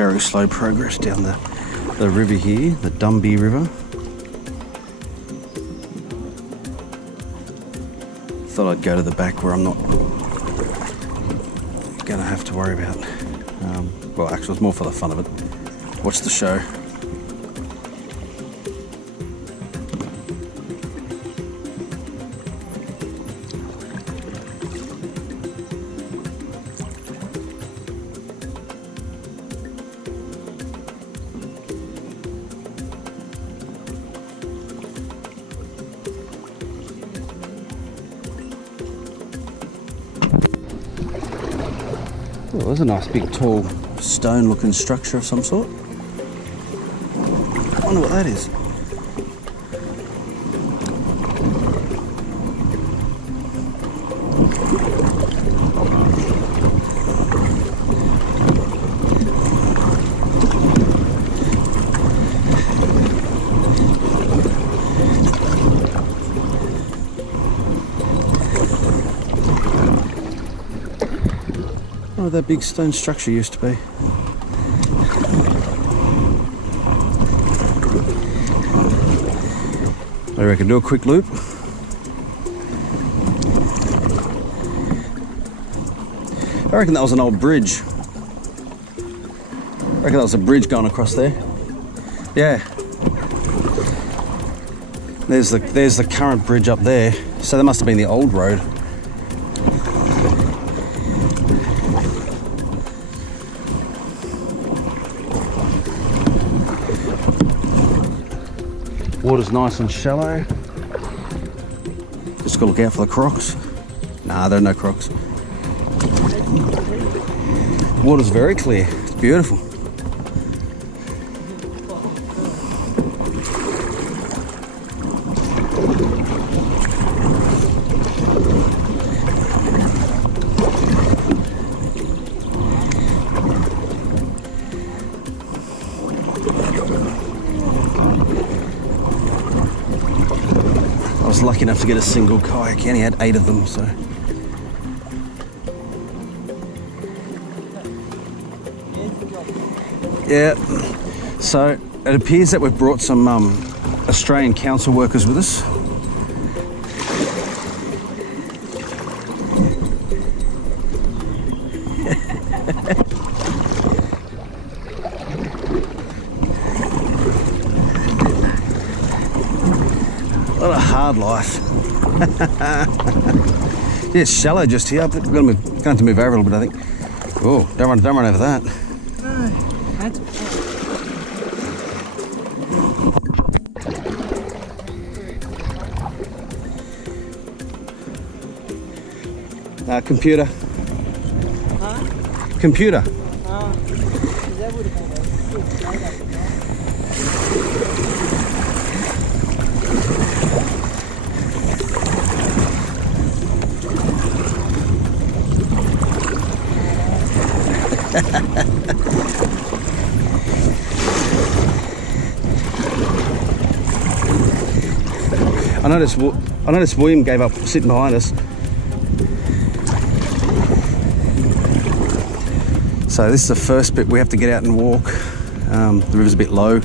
very slow progress down the river here, the Dumbea River. Thought I'd go to the back where I'm not gonna have to worry about, well, actually it's more for the fun of it. Watch the show. Oh, there's a nice big tall stone looking structure of some sort. I wonder what that is. Oh, that big stone structure used to be. I reckon do a quick loop. I reckon that was an old bridge. I reckon that was a bridge going across there. Yeah. There's the current bridge up there. So that must have been the old road. Water's nice and shallow. Just gotta look out for the crocs. Nah, there are no crocs. Water's very clear. It's beautiful. I was lucky enough to get a single kayak. He only had 8 of them, so. Yeah, so it appears that we've brought some Australian council workers with us. What a hard life. Yeah, it's shallow just here. We're going to have to move over a little bit, I think. Oh, don't run over that. Computer. Huh? Computer. That would have been I noticed William gave up sitting behind us. So this is the first bit we have to get out and walk. The river's a bit low.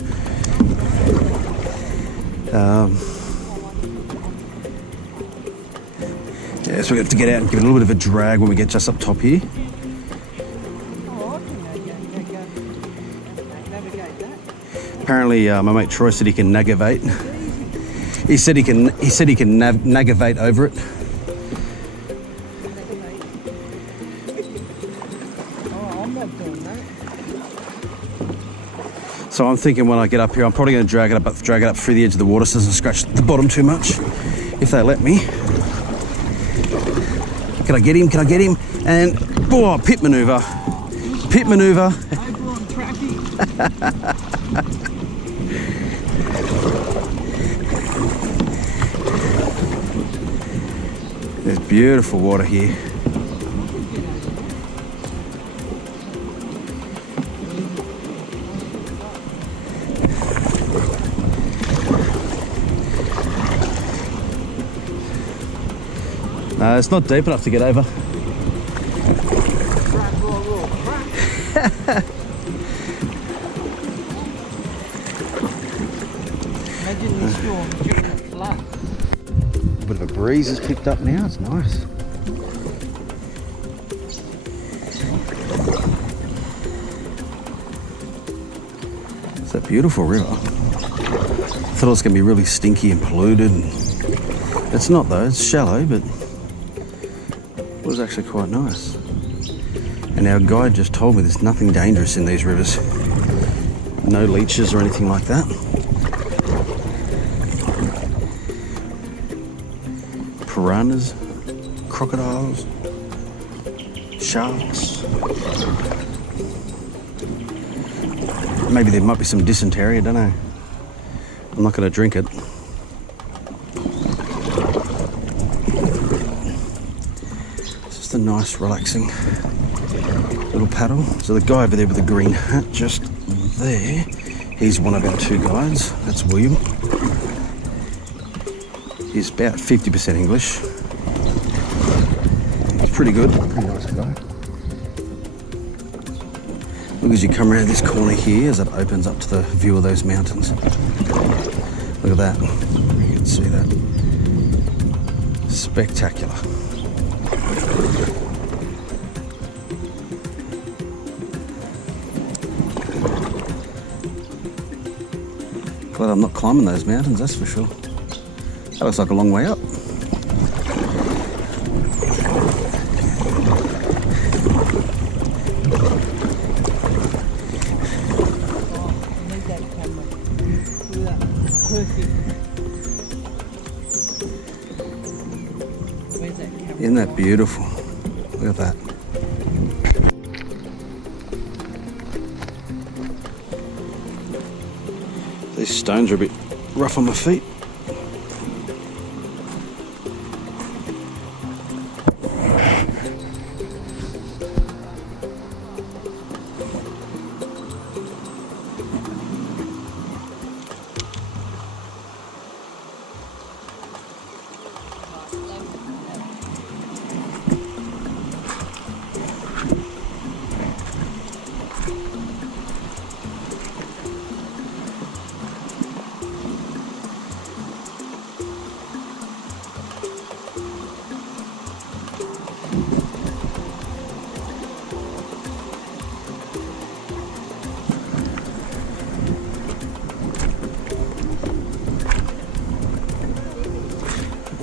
Yeah, so we have to get out and give it a little bit of a drag when we get just up top here. Apparently, my mate Troy said he can navigate. He said he can navigate over it. So I'm thinking when I get up here, I'm probably going to drag it up through the edge of the water so it doesn't scratch the bottom too much, if they let me. Can I get him? Can I get him? And, oh, pit maneuver. Pit maneuver. There's beautiful water here. No, it's not deep enough to get over. Flat. A bit of a breeze has picked up now, it's nice. It's a beautiful river. I thought it was going to be really stinky and polluted. It's not though, it's shallow, but it was actually quite nice. And our guide just told me there's nothing dangerous in these rivers. No leeches or anything like that. Piranhas, crocodiles, sharks. Maybe there might be some dysentery, I don't know. I'm not going to drink it. It's just a nice, relaxing little paddle. So the guy over there with the green hat, just there, he's one of our two guides. That's William. He's about 50% English. He's pretty good. Pretty nice guy. Look as you come around this corner here as it opens up to the view of those mountains. Look at that. You can see that. Spectacular. Glad I'm not climbing those mountains, that's for sure. That looks like a long way up. Isn't that beautiful? Look at that. These stones are a bit rough on my feet.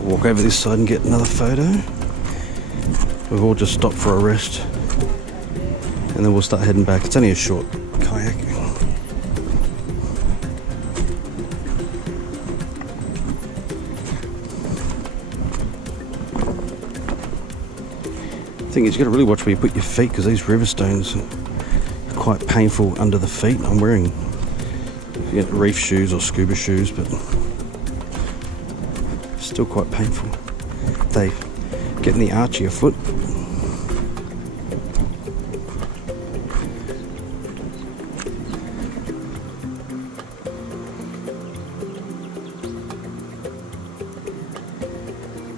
Walk over this side and get another photo. We've all just stopped for a rest and then we'll start heading back. It's only a short kayak. The thing is, you've got to really watch where you put your feet because these river stones are quite painful under the feet. I'm wearing reef shoes or scuba shoes, but still quite painful. They get in the arch of your foot.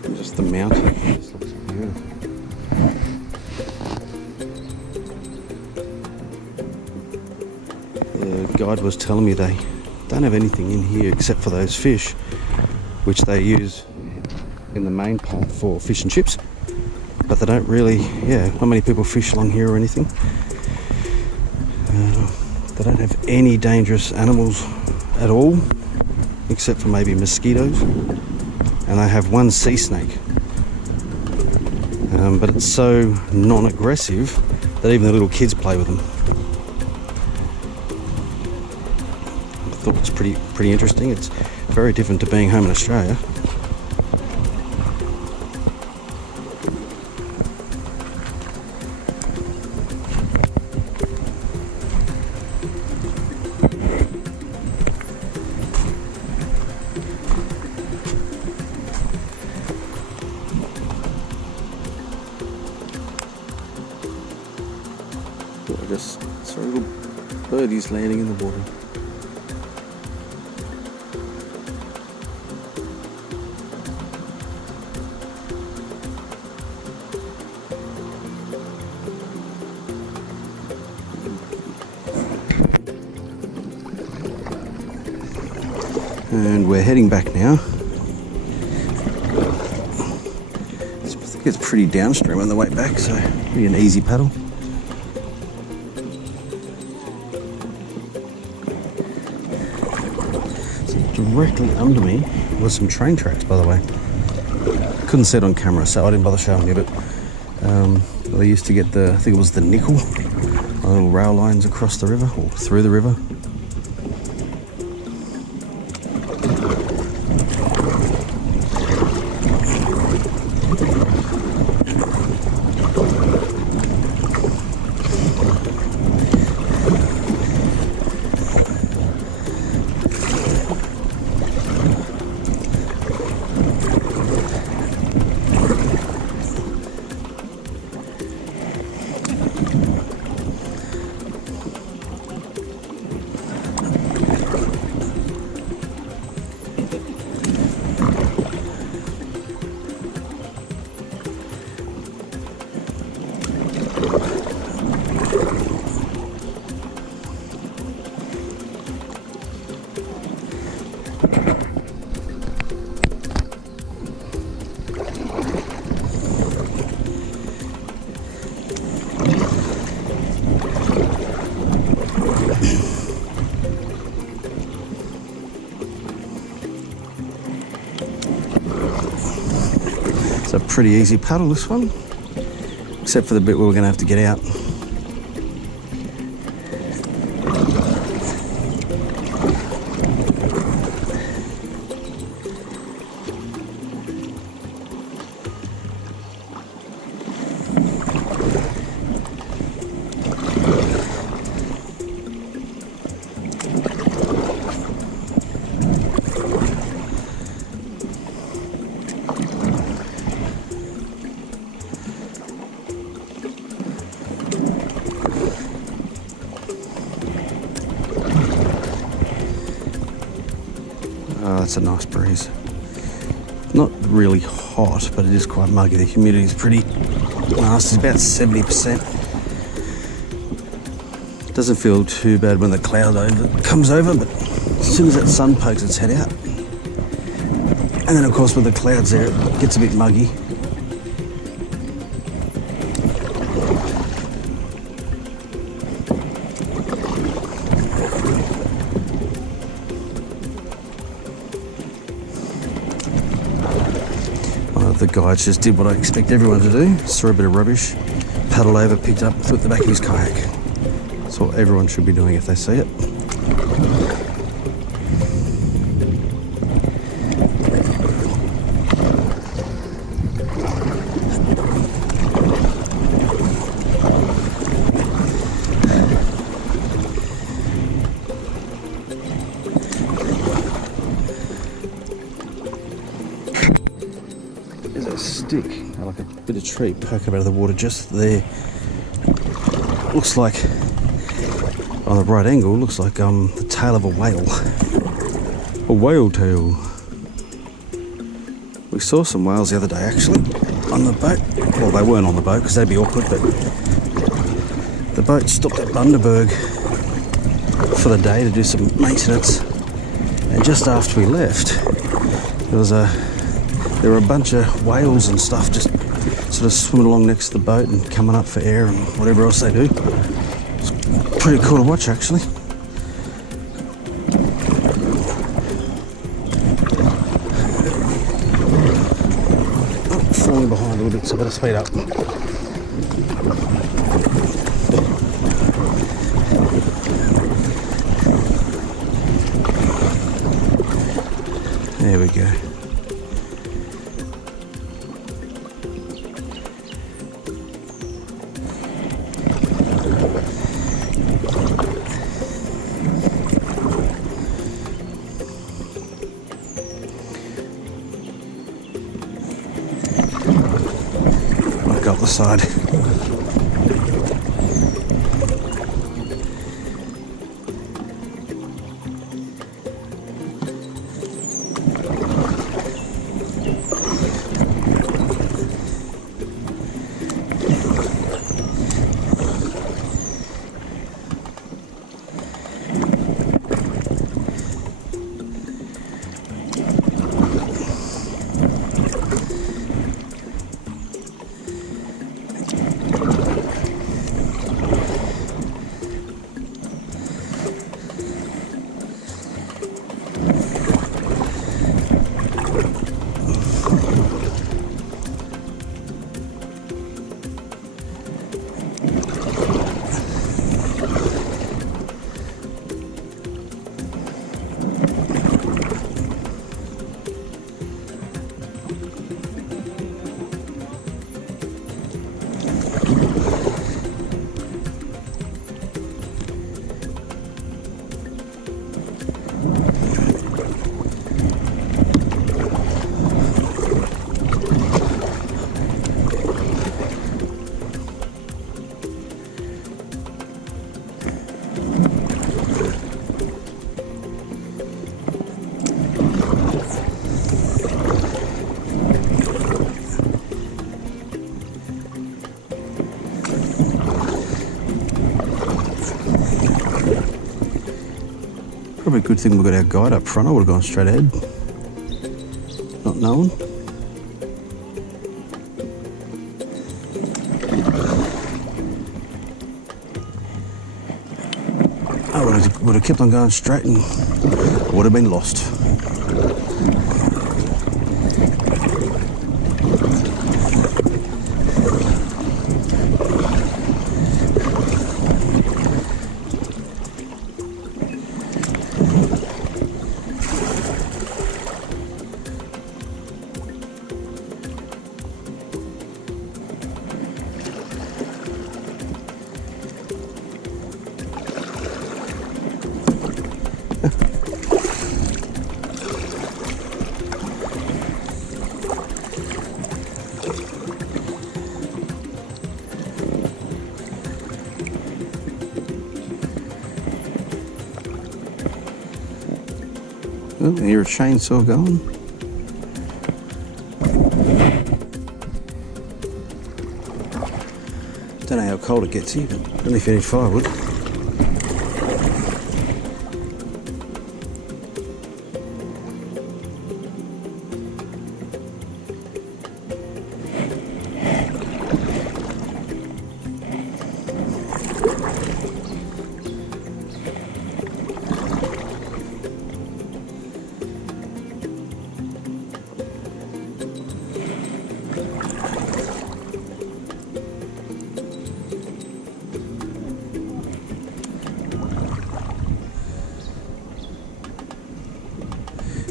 And just the mountain. This looks beautiful. The guide was telling me they don't have anything in here except for those fish, which they use in the main pot for fish and chips, but they don't really, not many people fish along here or anything. They don't have any dangerous animals at all, except for maybe mosquitoes, and they have one sea snake, but it's so non-aggressive that even the little kids play with them. I thought it was pretty interesting. It's very different to being home in Australia. I just saw a little birdies landing in the water. And we're heading back now. I think it's pretty downstream on the way back, so it'll be an easy paddle. So directly under me was some train tracks, by the way. Couldn't see it on camera, so I didn't bother showing you, but they used to get I think it was the nickel, little rail lines across the river, or through the river. It's a pretty easy paddle, this one, except for the bit where we're going to have to get out. Oh, that's a nice breeze. Not really hot, but it is quite muggy. The humidity is pretty nasty, about 70%. Doesn't feel too bad when the cloud comes over, but as soon as that sun pokes its head out, and then of course with the clouds there, it gets a bit muggy. The guides just did what I expect everyone to do. Saw a bit of rubbish, paddled over, picked up, threw it at the back of his kayak. That's what everyone should be doing if they see it. Stick, like a bit of tree poking out of the water just there. Looks like, on the right angle, looks like the tail of a whale. A whale tail. We saw some whales the other day actually on the boat. Well, they weren't on the boat because that'd be awkward, but the boat stopped at Bundaberg for the day to do some maintenance, and just after we left, there were a bunch of whales and stuff just sort of swimming along next to the boat and coming up for air and whatever else they do. It's pretty cool to watch, actually. Oh, falling behind a little bit, so I better speed up. There we go. Go up the side. Probably a good thing we've got our guide up front. I would have gone straight ahead. Not knowing. I would have kept on going straight and would have been lost. Oh, I hear a chainsaw going. Don't know how cold it gets here, but only finished firewood.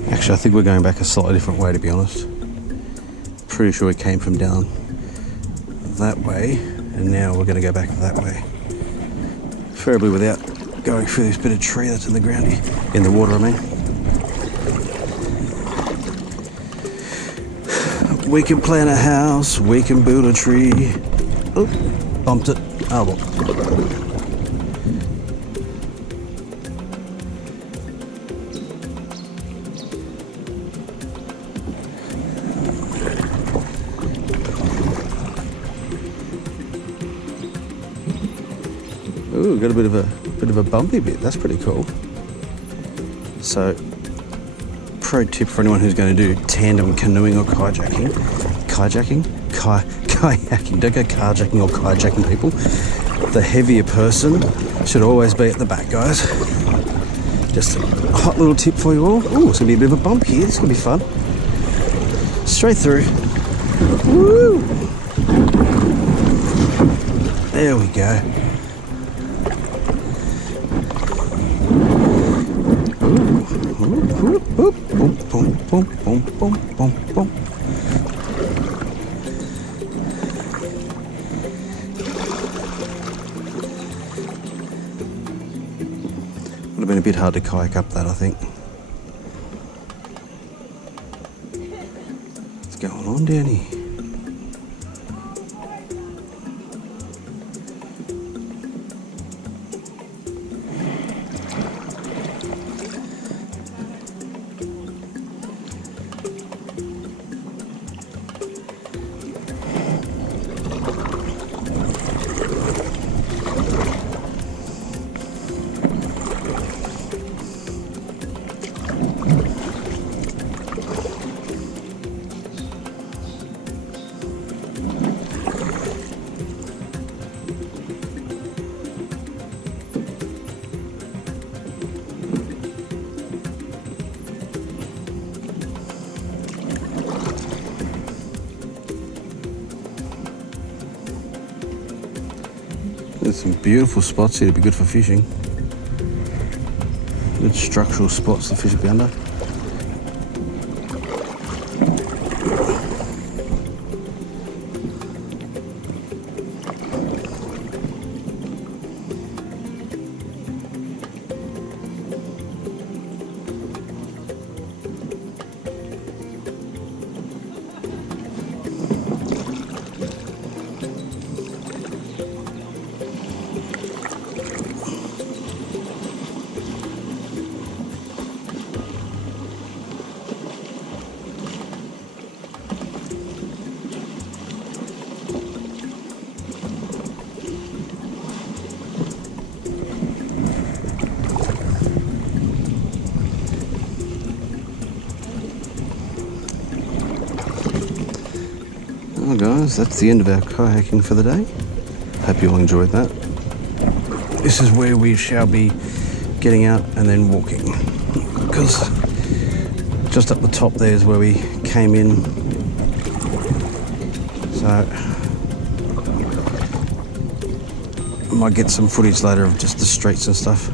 Actually, I think we're going back a slightly different way, to be honest. Pretty sure we came from down that way, and now we're going to go back that way. Preferably without going through this bit of tree that's in the ground here. In the water, I mean. We can plant a house, we can build a tree. Oh, bumped it. Oh well. Ooh, got a bit of a bumpy bit. That's pretty cool. So, pro tip for anyone who's going to do tandem canoeing or kayaking. Kayaking? Don't go carjacking or kayaking, people. The heavier person should always be at the back, guys. Just a hot little tip for you all. Ooh, it's going to be a bit of a bump here. It's going to be fun. Straight through. Woo! There we go. Boom, boom, boom, boom, boom, boom, boom, boom. Would have been a bit hard to kayak up that, I think. What's going on down here? There's some beautiful spots here to be good for fishing. Good structural spots the fish will be under. Well guys, that's the end of our kayaking for the day. Hope you all enjoyed that. This is where we shall be getting out and then walking, because just up the top there is where we came in. So I might get some footage later of just the streets and stuff.